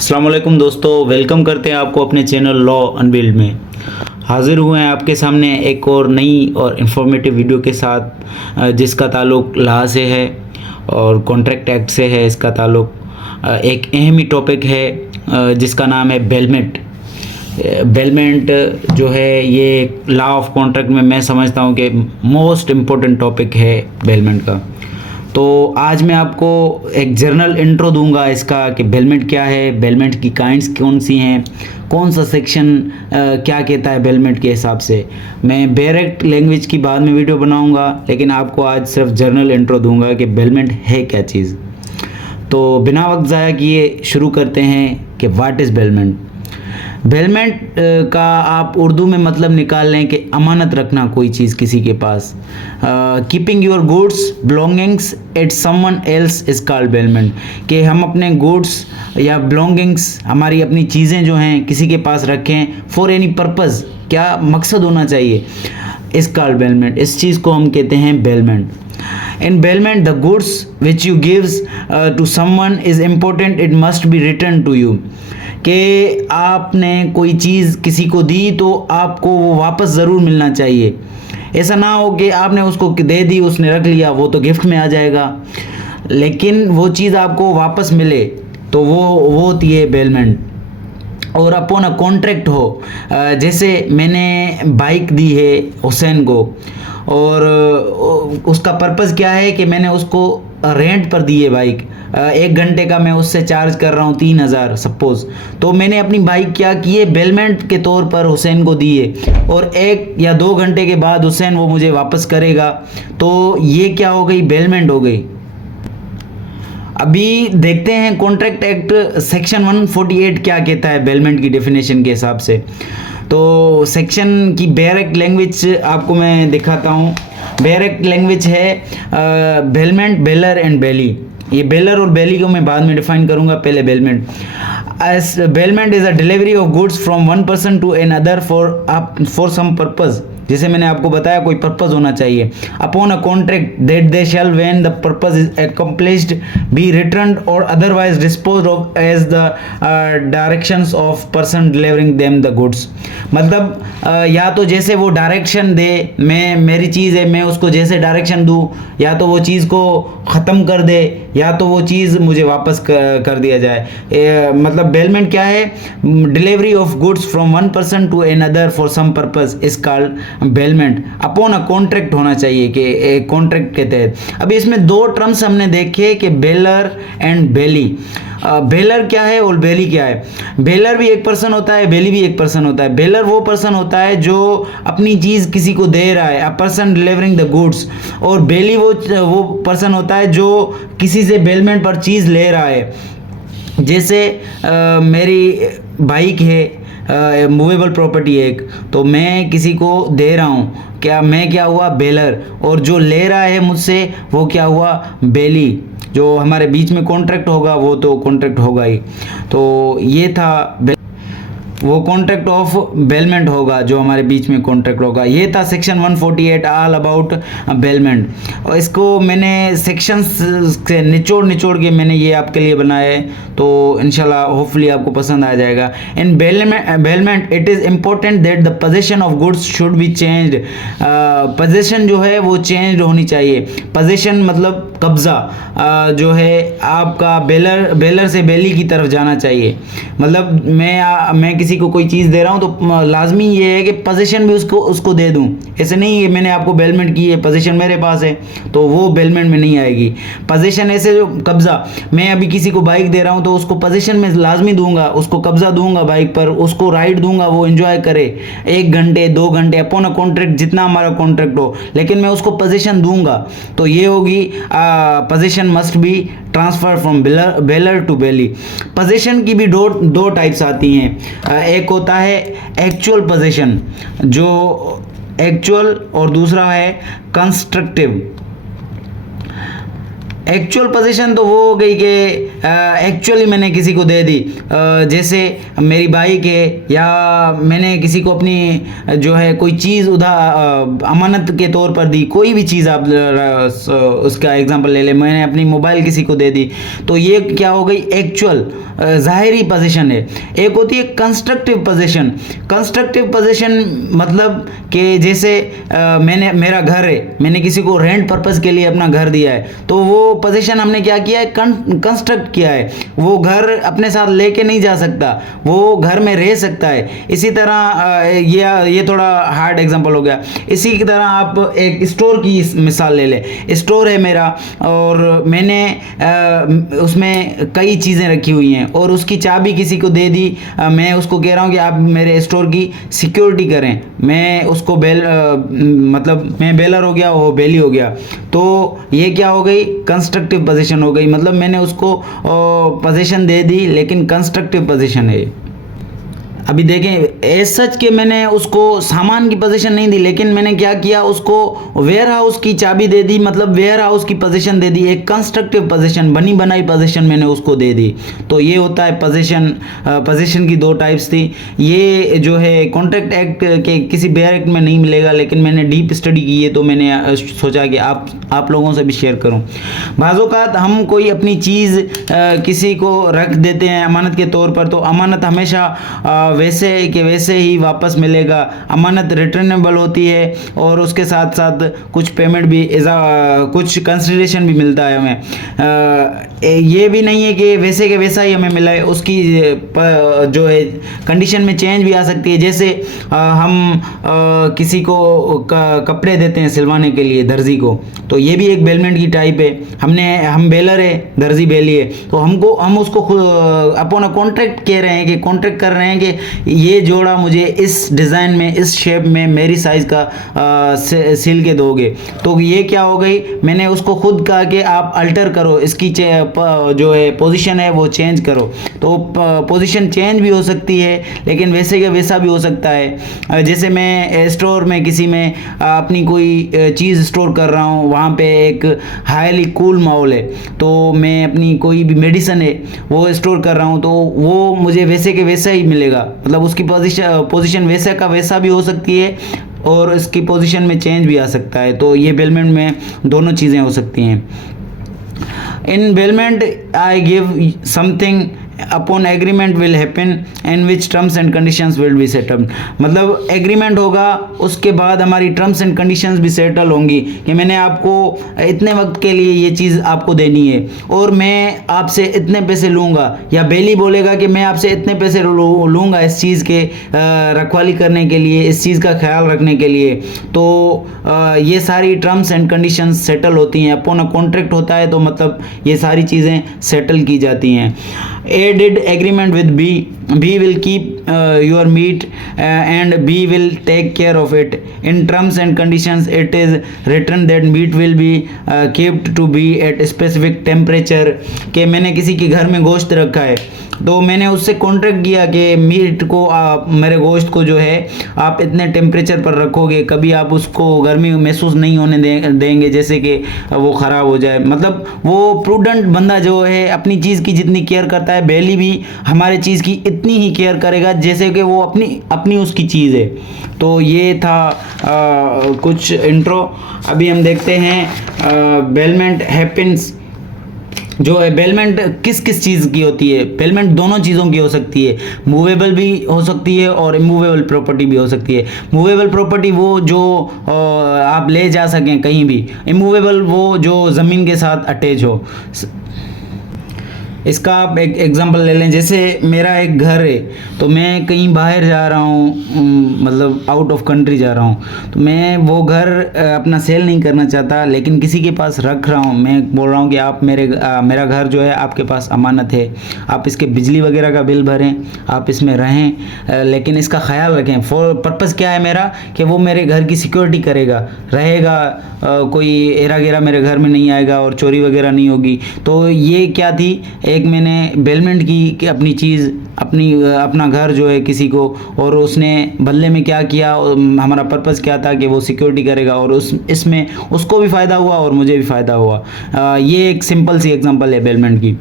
अस्सलाम वालेकुम दोस्तों, वेलकम करते हैं आपको अपने चैनल लॉ अनबिल्ड में। हाज़िर हुए हैं आपके सामने एक और नई और इन्फॉर्मेटिव वीडियो के साथ जिसका ताल्लुक़ लॉ से है और कॉन्ट्रैक्ट एक्ट से है। इसका ताल्लुक़ एक अहम ही टॉपिक है जिसका नाम है बेलमेंट। बेलमेंट जो है ये लॉ ऑफ कॉन्ट्रैक्ट में मैं समझता हूँ कि मोस्ट इम्पोर्टेंट टॉपिक है बेलमेंट का। तो आज मैं आपको एक जनरल इंट्रो दूंगा इसका कि बेलमेंट क्या है, बेलमेंट की काइंड्स कौन सी हैं, कौन सा सेक्शन क्या कहता है बेलमेंट के हिसाब से। मैं डायरेक्ट लैंग्वेज की बाद में वीडियो बनाऊंगा, लेकिन आपको आज सिर्फ जनरल इंट्रो दूंगा कि बेलमेंट है क्या चीज़। तो बिना वक्त ज़ाया किए शुरू करते हैं कि व्हाट इज़ बेलमेंट। बेलमेंट का आप उर्दू में मतलब निकाल लें कि अमानत रखना कोई चीज़ किसी के पास। Keeping your goods belongings at someone else is called bailment. कि हम अपने गुड्स या बिलोंगिंग्स, हमारी अपनी चीज़ें जो हैं किसी के पास रखें फॉर एनी पर्पज़, क्या मकसद होना चाहिए, इज़ कॉल्ड बेलमेंट। इस चीज़ को हम कहते हैं bailment. In bailment, the goods which you gives to someone is important. It must be returned to you. कि आपने कोई चीज़ किसी को दी तो आपको वो वापस ज़रूर मिलना चाहिए। ऐसा ना हो कि आपने उसको दे दी, उसने रख लिया, वो तो गिफ्ट में आ जाएगा, लेकिन वो चीज़ आपको वापस मिले तो वो होती है बेलमेंट। और अपॉन अ कॉन्ट्रैक्ट हो, जैसे मैंने बाइक दी है हुसैन को और उसका पर्पज़ क्या है कि मैंने उसको रेंट पर दी है बाइक। 1 घंटे का मैं उससे चार्ज कर रहा हूँ 3000 सपोज़। तो मैंने अपनी बाइक क्या की है, बेलमेंट के तौर पर हुसैन को दी है और 1 या 2 घंटे के बाद हुसैन वो मुझे वापस करेगा। तो ये क्या हो गई, बेलमेंट हो गई। अभी देखते हैं कॉन्ट्रैक्ट एक्ट सेक्शन 148 क्या कहता है बेलमेंट की डेफिनेशन के हिसाब से। तो सेक्शन की डायरेक्ट लैंग्वेज आपको मैं दिखाता हूँ। डायरेक्ट लैंग्वेज है बेलमेंट, बेलर एंड बेली। ये बेलर और बेली को मैं बाद में डिफाइन करूँगा, पहले bailment. As bailment is a delivery of goods from one person to another for some purpose. जैसे मैंने आपको बताया कोई पर्पज़ होना चाहिए। Upon a contract that they shall when the purpose is accomplished be returned or otherwise dispose of as the directions of person delivering them the goods. मतलब या तो जैसे वो डायरेक्शन दे, मैं मेरी चीज़ है, मैं उसको जैसे डायरेक्शन दूँ, या तो वो चीज़ को ख़त्म कर दे, या तो वो चीज़ मुझे वापस कर दिया जाए। मतलब बेलमेंट क्या है, delivery of goods from one person to another for some purpose is called bailment. Upon a contract होना चाहिए कि कॉन्ट्रैक्ट के तहत। अभी इसमें 2 टर्म्स हमने देखे कि बेलर एंड बेली। बेलर क्या है और बेली क्या है। बेलर भी एक पर्सन होता है, बेली भी एक पर्सन होता है। बेलर वो पर्सन होता है जो अपनी चीज़ किसी को दे रहा है, a person delivering the goods. और बेली वो पर्सन होता है जो किसी से बेलमेंट पर चीज़ ले रहा है। जैसे मेरी बाइक है, मूवेबल प्रॉपर्टी है एक, तो मैं किसी को दे रहा हूँ, क्या हुआ, बेलर। और जो ले रहा है मुझसे वो क्या हुआ, बेली। जो हमारे बीच में कॉन्ट्रैक्ट होगा वो तो कॉन्ट्रैक्ट होगा ही। तो ये था वो कॉन्ट्रैक्ट ऑफ बेलमेंट होगा, जो हमारे बीच में कॉन्ट्रैक्ट होगा। ये था सेक्शन 148 ऑल अबाउट बेलमेंट। और इसको मैंने सेक्शंस से निचोड़ के मैंने ये आपके लिए बनाया है, तो इंशाल्लाह होपफुली आपको पसंद आ जाएगा। In bailment it is important that the possession of goods should be changed. Possession जो है वो चेंज होनी चाहिए। पोजेशन मतलब कब्ज़ा जो है आपका बेलर से बेली की तरफ जाना चाहिए। मतलब मैं किसी को कोई चीज़ दे रहा हूँ तो लाजमी ये है कि पोजीशन भी उसको दे दूँ। ऐसे नहीं है मैंने आपको बेलमेंट की है, पोजीशन मेरे पास है, तो वो बेलमेंट में नहीं आएगी। पोजीशन ऐसे जो कब्ज़ा, मैं अभी किसी को बाइक दे रहा हूँ तो उसको पोजीशन में लाजमी दूंगा, उसको कब्ज़ा दूंगा बाइक पर, उसको राइड दूंगा, वो एंजॉय करे 1 घंटे 2 घंटे अपॉन अ कॉन्ट्रैक्ट, जितना हमारा कॉन्ट्रैक्ट हो, लेकिन मैं उसको पोजीशन दूंगा। तो ये होगी position must be transfer from bailor to bailee. Position की भी दो टाइप्स आती हैं। एक होता है एक्चुअल पोजीशन, जो एक्चुअल, और दूसरा है कंस्ट्रक्टिव। एक्चुअल पोजीशन तो वो हो गई कि एक्चुअली मैंने किसी को दे दी, जैसे मेरी बाइक है या मैंने किसी को अपनी जो है कोई चीज़ अमानत के तौर पर दी, कोई भी चीज़ आप उसका एग्जांपल ले ले, मैंने अपनी मोबाइल किसी को दे दी, तो ये क्या हो गई एक्चुअल ज़ाहिरी पोजीशन है। एक होती है कंस्ट्रक्टिव पोजीशन। कंस्ट्रक्टिव पोजीशन मतलब कि जैसे मेरा घर है, मैंने किसी को रेंट पर्पज़ के लिए अपना घर दिया है, तो वो पोजीशन हमने क्या किया है, कंस्ट्रक्ट किया है। वो घर अपने साथ लेके नहीं जा सकता, वो घर में रह सकता है। इसी तरह ये थोड़ा हार्ड एग्जांपल हो गया। इसी की तरह आप एक स्टोर की मिसाल ले लें। स्टोर है मेरा और मैंने उसमें कई चीज़ें रखी हुई हैं और उसकी चाबी किसी को दे दी। मैं उसको कह रहा हूँ कि आप मेरे स्टोर की सिक्योरिटी करें। मैं उसको मतलब मैं बेलर हो गया, वो बेली हो गया, तो ये क्या हो गई, कंस्ट्रक्टिव पोजीशन हो गई। मतलब मैंने उसको पोजीशन दे दी, लेकिन कंस्ट्रक्टिव पोजीशन है। अभी देखें, एज सच के मैंने उसको सामान की पोजीशन नहीं दी, लेकिन मैंने क्या किया, उसको वेयर हाउस की चाबी दे दी, मतलब वेयर हाउस की पोजीशन दे दी। एक कंस्ट्रक्टिव पोजीशन, बनी बनाई पोजीशन मैंने उसको दे दी। तो ये होता है पोजीशन की दो टाइप्स थी। ये जो है कॉन्ट्रैक्ट एक्ट के किसी बेयर एक्ट में नहीं मिलेगा, लेकिन मैंने डीप स्टडी की है तो मैंने सोचा कि आप लोगों से भी शेयर करूं। बाज़-औक़ात हम कोई अपनी चीज़ किसी को रख देते हैं अमानत के तौर पर, तो अमानत हमेशा वैसे कि वैसे ही वापस मिलेगा। अमानत रिटर्नेबल होती है और उसके साथ साथ कुछ पेमेंट भी, कुछ कंसिडरेशन भी मिलता है हमें। ये भी नहीं है कि वैसे के वैसा ही हमें मिला है, उसकी जो है कंडीशन में चेंज भी आ सकती है। जैसे हम किसी को कपड़े देते हैं सिलवाने के लिए, दर्जी को, तो ये भी एक बेलमेंट की टाइप है। हम बेलर है, दर्जी बेली है, तो हम उसको अपना कॉन्ट्रैक्ट कह रहे हैं कि कॉन्ट्रैक्ट कर रहे हैं कि ये जोड़ा मुझे इस डिज़ाइन में, इस शेप में, मेरी साइज़ का सिल के दोगे। तो ये क्या हो गई, मैंने उसको खुद कहा कि आप अल्टर करो, इसकी जो है पोजीशन है वो चेंज करो। तो पोजीशन चेंज भी हो सकती है, लेकिन वैसे का वैसा भी हो सकता है। जैसे मैं स्टोर में किसी में अपनी कोई चीज़ स्टोर कर रहा हूँ, वहाँ पे एक हाईली कूल माहौल है, तो मैं अपनी कोई भी मेडिसिन है वो स्टोर कर रहा हूँ, तो वो मुझे वैसे के वैसा ही मिलेगा। मतलब उसकी पोजीशन वैसा का वैसा भी हो सकती है और इसकी पोजीशन में चेंज भी आ सकता है। तो ये बेलमेंट में दोनों चीज़ें हो सकती हैं। In bailment I give something upon agreement will happen in which terms and conditions will be settle. मतलब एग्रीमेंट होगा, उसके बाद हमारी टर्म्स एंड कंडीशंस भी सेटल होंगी कि मैंने आपको इतने वक्त के लिए ये चीज़ आपको देनी है और मैं आपसे इतने पैसे लूँगा, या बेली बोलेगा कि मैं आपसे इतने पैसे लूँगा इस चीज़ के रखवाली करने के लिए, इस चीज़ का ख्याल रखने के लिए। तो ये सारी टर्म्स एंड कंडीशंस सेटल होती हैं। अपॉन अ कॉन्ट्रैक्ट होता है तो मतलब ये सारी चीज़ें सेटल की जाती हैं। A did agreement with B. B will keep your meat and B will take care of it. In terms and conditions, it is written that meat will be kept to be at specific temperature. कि मैंने किसी के घर में गोश्त रखा है, तो मैंने उससे कॉन्ट्रैक्ट किया कि मीट को मेरे गोश्त को जो है आप इतने टेम्परेचर पर रखोगे, कभी आप उसको गर्मी महसूस नहीं होने देंगे जैसे कि वो ख़राब हो जाए। मतलब वो प्रूडेंट बंदा जो है अपनी चीज़ की जितनी केयर करता है, बेली भी हमारे चीज़ की इतनी ही केयर करेगा जैसे कि वो अपनी उसकी चीज़ है। तो ये था कुछ इंट्रो। अभी हम देखते हैं बेलमेंट हैपेंस जो है। बेलमेंट किस किस चीज़ की होती है? बेलमेंट दोनों चीज़ों की हो सकती है, मूवेबल भी हो सकती है और इमूवेबल प्रॉपर्टी भी हो सकती है। मूवेबल प्रॉपर्टी वो जो आप ले जा सकें कहीं भी, इमूवेबल वो जो ज़मीन के साथ अटैच हो। इसका आप एक एग्जांपल ले लें, जैसे मेरा एक घर है, तो मैं कहीं बाहर जा रहा हूँ, मतलब आउट ऑफ कंट्री जा रहा हूँ, तो मैं वो घर अपना सेल नहीं करना चाहता, लेकिन किसी के पास रख रहा हूँ। मैं बोल रहा हूँ कि आप मेरा घर जो है आपके पास अमानत है, आप इसके बिजली वगैरह का बिल भरें, आप इसमें रहें, लेकिन इसका ख्याल रखें। पर्पज़ क्या है मेरा, कि वो मेरे घर की सिक्योरिटी करेगा, रहेगा, कोई एरा गेरा मेरे घर में नहीं आएगा और चोरी वगैरह नहीं होगी। तो ये क्या थी, एक मैंने बेलमेंट की कि अपनी चीज़ अपना घर जो है किसी को, और उसने बदले में क्या किया, हमारा पर्पस क्या था कि वो सिक्योरिटी करेगा, और इसमें उसको भी फ़ायदा हुआ और मुझे भी फ़ायदा हुआ। ये एक सिंपल सी एग्जांपल है बेलमेंट की।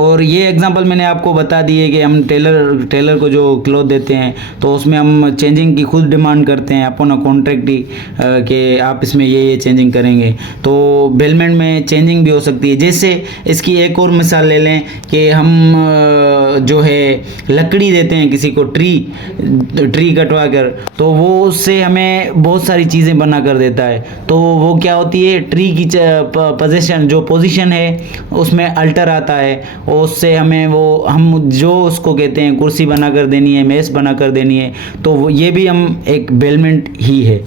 और ये एग्जांपल मैंने आपको बता दी है कि हम टेलर को जो क्लॉथ देते हैं तो उसमें हम चेंजिंग की खुद डिमांड करते हैं अपना कॉन्ट्रैक्ट ही कि आप इसमें ये चेंजिंग करेंगे। तो बेलमेंट में चेंजिंग भी हो सकती है। जैसे इसकी एक और मिसाल ले लें कि हम जो है लकड़ी देते हैं किसी को, ट्री कटवा कर, तो वो उससे हमें बहुत सारी चीज़ें बना कर देता है। तो वो क्या होती है, ट्री की पोजीशन है उसमें अल्टर आता है, और उससे हमें हम जो उसको कहते हैं कुर्सी बना कर देनी है, मेज बना कर देनी है, तो ये भी हम एक बेलमेंट ही है।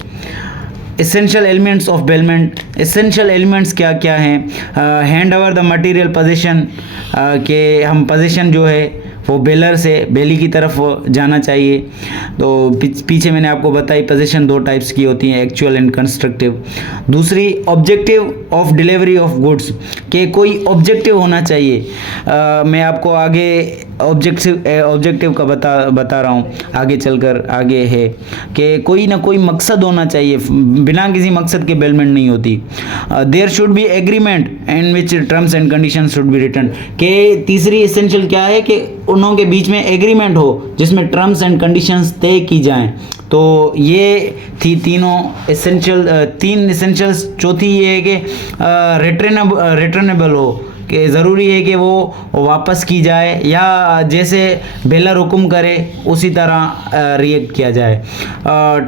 Essential elements of bailment. Essential elements क्या क्या हैं? Hand over the material position, के हम पोजीशन जो है वो बेलर से बेली की तरफ जाना चाहिए। तो पीछे मैंने आपको बताई पोजीशन दो टाइप्स की होती हैं, एक्चुअल एंड कंस्ट्रक्टिव। दूसरी objective of delivery of goods, के कोई ऑब्जेक्टिव होना चाहिए। मैं आपको आगे ऑब्जेक्टिव का बता रहा हूँ, आगे चलकर आगे है कि कोई ना कोई मकसद होना चाहिए, बिना किसी मकसद के बेलमेंट नहीं होती। There should be agreement in which terms and condition should be written, के तीसरी एसेंशियल क्या है कि उनों के बीच में एग्रीमेंट हो जिसमें टर्म्स एंड कंडीशंस तय की जाएं। तो ये थी तीन एसेंशियल्स। चौथी ये है कि रिटर्नेबल हो, कि ज़रूरी है कि वो वापस की जाए या जैसे बेलर हुक्म करे उसी तरह रिएक्ट किया जाए।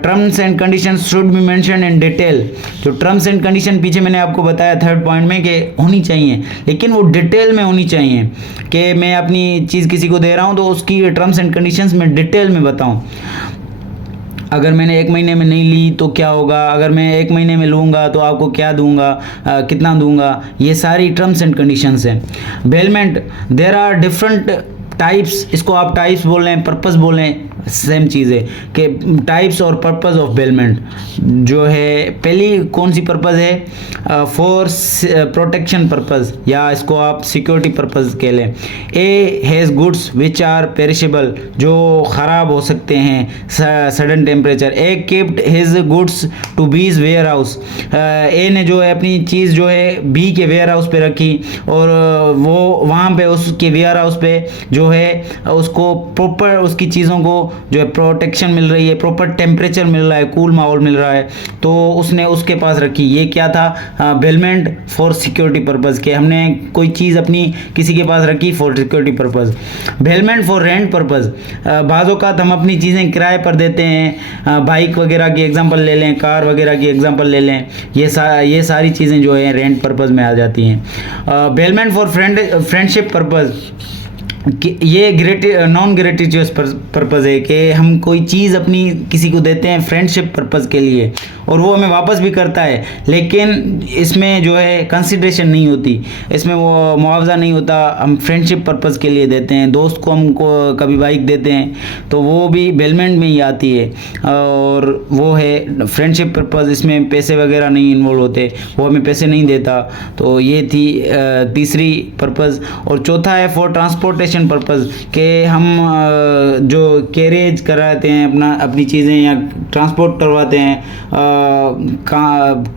Terms and conditions should be mention in detail. जो टर्म्स एंड कंडीशन पीछे मैंने आपको बताया थर्ड पॉइंट में कि होनी चाहिए, लेकिन वो डिटेल में होनी चाहिए कि मैं अपनी चीज़ किसी को दे रहा हूँ तो उसकी टर्म्स एंड कंडीशंस में डिटेल में बताऊँ। अगर मैंने 1 महीने में नहीं ली तो क्या होगा, अगर मैं 1 महीने में लूँगा तो आपको क्या दूंगा, कितना दूंगा, ये सारी टर्म्स एंड कंडीशंस हैं। Bailment, there are different types, इसको आप टाइप्स बोल रहे हैं, पर्पस बोल रहे हैं, सेम चीज़ है कि टाइप्स और पर्पस ऑफ बेलमेंट जो है। पहली कौन सी पर्पस है? फॉर प्रोटेक्शन पर्पस, या इसको आप सिक्योरिटी पर्पस कह लें। A has goods which are perishable, जो ख़राब हो सकते हैं sudden temperature. A kept his goods to B's warehouse, A ने जो है अपनी चीज़ जो है बी के वेयर हाउस पे रखी, और वो वहाँ पे उसके वेयर हाउस पे जो है उसको प्रॉपर उसकी चीज़ों को जो है प्रोटेक्शन मिल रही है, प्रॉपर टेम्परेचर मिल रहा है, कूल माहौल मिल रहा है, तो उसने उसके पास रखी। ये क्या था? बेलमेंट फॉर सिक्योरिटी पर्पज़, के हमने कोई चीज़ अपनी किसी के पास रखी for security purpose. Bailment for rent purpose, बाज़ों का हम अपनी चीज़ें किराए पर देते हैं, बाइक वगैरह की एग्जांपल ले लें, कार वगैरह की एग्जांपल ले लें, ये सारी चीज़ें जो है रेंट पर्पज़ में आ जाती हैं। बेलमेंट फॉर फ्रेंडशिप पर्पज़, ये नॉन ग्रेटिट्यूस पर्पज़ है कि हम कोई चीज़ अपनी किसी को देते हैं फ्रेंडशिप पर्पज़ के लिए, और वो हमें वापस भी करता है, लेकिन इसमें जो है कंसिडरेशन नहीं होती, इसमें वो मुआवजा नहीं होता, हम फ्रेंडशिप पर्पज़ के लिए देते हैं। दोस्त को हमको कभी बाइक देते हैं तो वो भी बेलमेंट में ही आती है, और वो है फ्रेंडशिप पर्पज़, इसमें पैसे वगैरह नहीं इन्वॉल्व होते, वो हमें पैसे नहीं देता। तो ये थी तीसरी पर्पज़। और चौथा है फॉर ट्रांसपोर्टेशन पर्पज़, के हम जो कैरेज कराते हैं अपनी चीज़ें या ट्रांसपोर्ट करवाते हैं,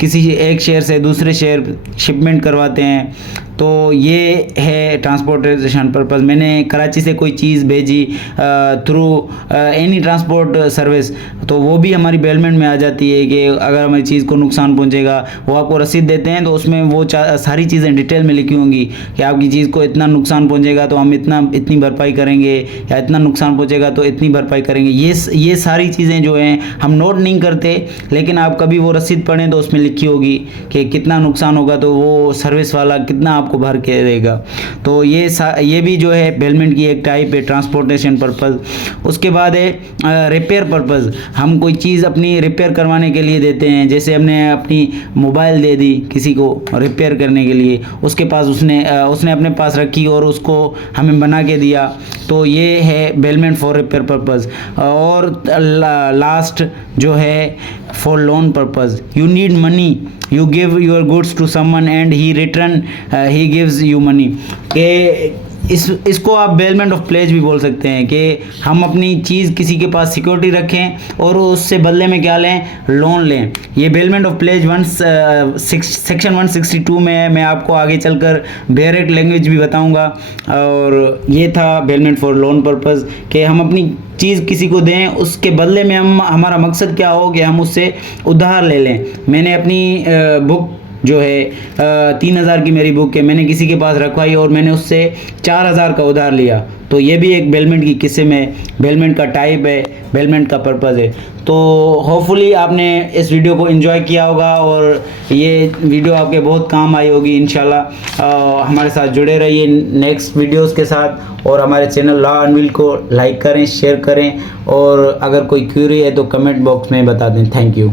किसी एक शहर से दूसरे शहर शिपमेंट करवाते हैं, तो ये है ट्रांसपोर्टेशन पर्पज़। मैंने कराची से कोई चीज़ भेजी थ्रू एनी ट्रांसपोर्ट सर्विस, तो वो भी हमारी बेलमेंट में आ जाती है कि अगर हमारी चीज़ को नुकसान पहुंचेगा, वो आपको रसीद देते हैं तो उसमें वो सारी चीज़ें डिटेल में लिखी होंगी कि आपकी चीज़ को इतना नुकसान पहुंचेगा तो हम इतनी भरपाई करेंगे, या इतना नुकसान पहुंचेगा तो इतनी भरपाई करेंगे। ये सारी चीज़ें जो हैं हम नोट नहीं करते, लेकिन आप कभी वो रसीद पढ़ें तो उसमें लिखी होगी कि कितना नुकसान होगा तो वो सर्विस वाला कितना आपको भर के देगा। तो ये भी जो है बेलमेंट की एक टाइप है, ट्रांसपोर्टेशन पर्पज़। उसके बाद है रिपेयर पर्पज़, हम कोई चीज़ अपनी रिपेयर करवाने के लिए देते हैं। जैसे हमने अपनी मोबाइल दे दी किसी को रिपेयर करने के लिए, उसके पास उसने अपने पास रखी और उसको हमें बना के दिया, तो ये है बेलमेंट फॉर रिपेयर पर्पज़। और लास्ट जो है for loan purpose, you need money you give your goods to someone and he return he gives you money के इसको आप बेलमेंट ऑफ प्लेज भी बोल सकते हैं कि हम अपनी चीज़ किसी के पास सिक्योरिटी रखें और उससे बदले में क्या लें, लोन लें। ये बेलमेंट ऑफ प्लेज सेक्शन 162 में है। मैं आपको आगे चलकर डायरेक्ट लैंग्वेज भी बताऊंगा। और ये था बेलमेंट फॉर लोन पर्पज़ कि हम अपनी चीज़ किसी को दें, उसके बदले में हमारा मकसद क्या हो कि हम उससे उधार ले लें। मैंने अपनी बुक जो है 3000 की मेरी बुक है, मैंने किसी के पास रखवाई और मैंने उससे 4000 का उधार लिया, तो ये भी एक बेलमेंट की किस्म है, बेलमेंट का टाइप है, बेलमेंट का पर्पज़ है। तो होपफुली आपने इस वीडियो को एंजॉय किया होगा और ये वीडियो आपके बहुत काम आई होगी इंशाल्लाह। हमारे साथ जुड़े रहिए नेक्स्ट वीडियोस के साथ और हमारे चैनल लॉ अनविल को लाइक करें, शेयर करें और अगर कोई क्वेरी है तो कमेंट बॉक्स में बता दें। Thank you.